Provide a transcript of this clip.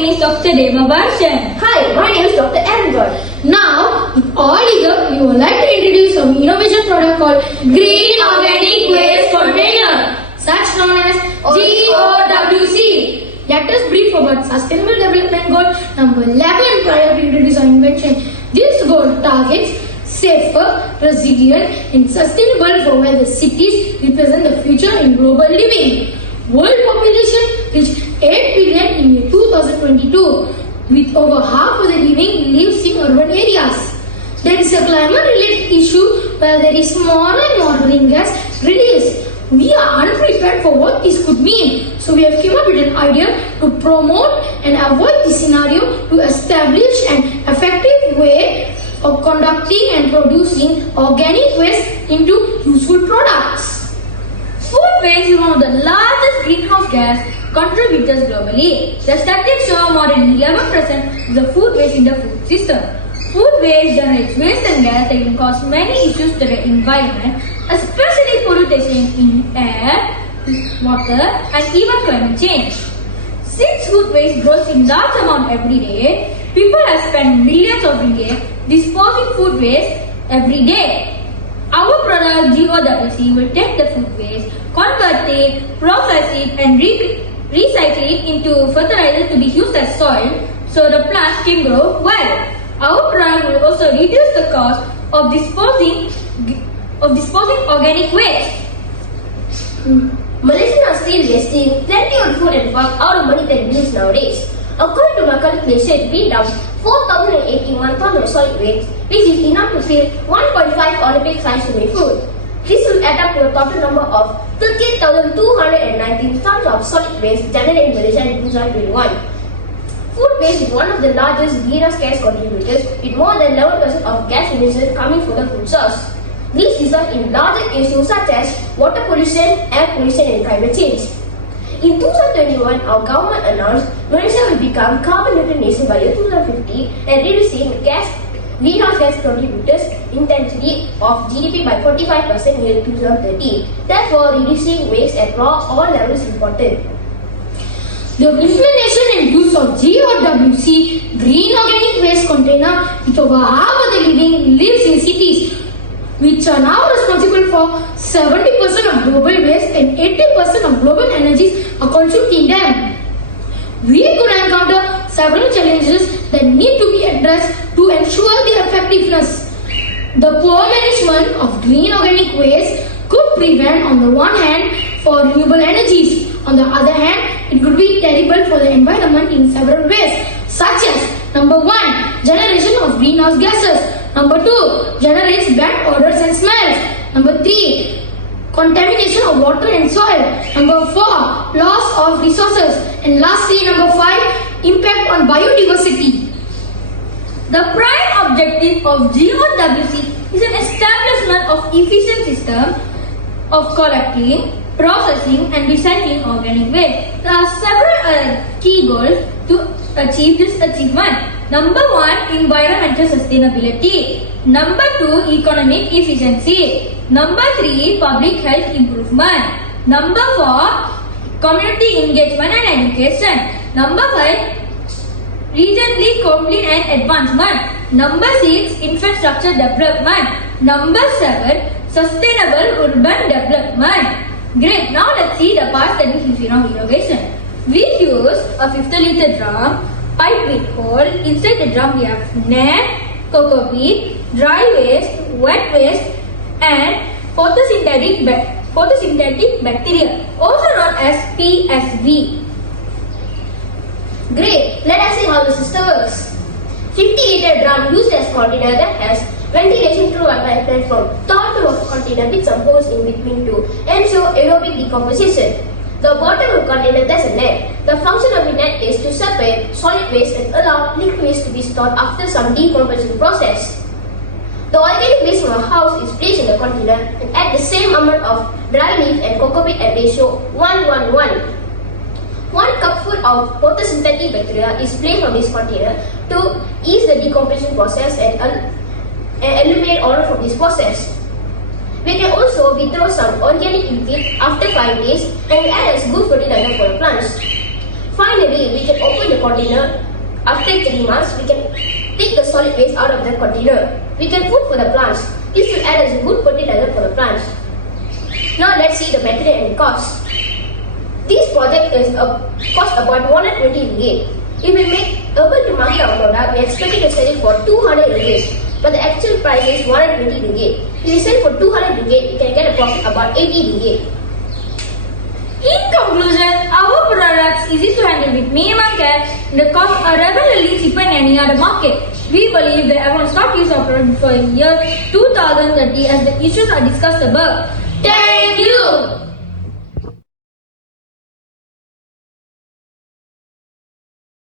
name is Dr. Demabarshan. Hi, my name is Dr. Aaron. Now, with all eager, we would like to introduce an innovation product called Green Organic Waste Container, such known as GOWC. Let us brief about Sustainable Development Goal number 11 prior to introducing our invention. This goal targets safer, resilient and sustainable for where the cities represent the future in global living. World population reached 8 billion in year 2022, with over half of the living lives in urban areas. There is a climate-related issue where there is more and more green gas released. We are unprepared for what this could mean, so we have come up with an idea to promote and avoid this scenario to establish an effective way of conducting and producing organic waste into useful products. Food waste is one of the largest greenhouse gas contributors globally. The statistics show more than 11% of the food waste in the food system. Food waste generates waste and gas that can cause many issues to the environment, especially pollution in air, water, and even climate change. Since food waste grows in large amount every day, people have spent millions of ringgit disposing food waste every day. Our product GOWC will take the food waste, convert it, process it, and recycle it into fertilizer to be used as soil so the plants can grow well. Our product will also reduce the cost of disposing organic waste. Malaysians are still wasting plenty of food and work out of monetary bills nowadays. According to my calculation, we dump 4,081 tons of solid waste, which is enough to fill 1.5 Olympic-sized swimming pool. This will add up to a total number of 13,219 tons of solid waste generated in Malaysia in 2021. Food waste is one of the largest greenhouse gas contributors, with more than 11% of gas emissions coming from the food source. These result in larger issues such as water pollution, air pollution, and climate change. In 2021, our government announced Malaysia will become carbon neutral nation by year 2050 and reducing greenhouse gas contributors intensity of GDP by 45% in year 2030. Therefore, reducing waste at all levels is important. The implementation and use of GOWC, Green Organic Waste Container, with over half of the living lives in cities, which are now responsible for 70% of global waste and 80% of global energies are consumed in them. We could encounter several challenges that need to be addressed to ensure the effectiveness. The poor management of green organic waste could prevent, on the one hand, for renewable energies. On the other hand, it could be terrible for the environment in several ways, such as number 1, generation of greenhouse gases. Number 2, generates bad odors and smells. Number 3, contamination of water and soil. Number 4, loss of resources. And lastly, number 5, impact on biodiversity. The prime objective of GOWC is an establishment of efficient system of collecting, processing and recycling organic waste. There are several key goals to achieve this achievement. Number 1, environmental sustainability. Number 2, economic efficiency. Number 3, public health improvement. Number 4, community engagement and education. Number 5, regionally complete and advancement. Number 6, infrastructure development. Number 7, sustainable urban development. Great, now let's see the parts that we use in our innovation. We use a 50-liter drum, pipe with hole. Inside the drum we have net, cocoa peat, dry waste, wet waste and photosynthetic bacteria, also known as PSV. Great, let us see how the system works. 50-liter drum used as container that has ventilation through a pipeline from top to the container with some holes in between to ensure aerobic decomposition. The bottom of the container there's a net. The function of the net is to separate solid waste and allow liquid waste to be stored after some decomposition process. The organic waste from a house is placed in the container and add the same amount of dry leaf and cocoa peat at ratio 1:1:1. 1 cup full of photosynthetic bacteria is placed on this container to ease the decomposition process and eliminate odor from this process. We can also withdraw some organic liquid after 5 days and add as good fertilizer for the plants. Finally, we can open the container. After 3 months, we can take the solid waste out of the container. We can put for the plants. This will add as a good fertilizer for the plants. Now let's see the material and cost. This project is cost about 120 ringgit. If we make able to market our product, we are expecting to sell it for 200 ringgit. But the actual price is 120 ringgit. If we sell for 200 ringgit, we can get a profit about 80 ringgit. In conclusion, our products easy to handle with minimum care and the cost are regularly cheaper than any other market. We believe that everyone start use our product for year 2030 as the issues are discussed above. Thank you.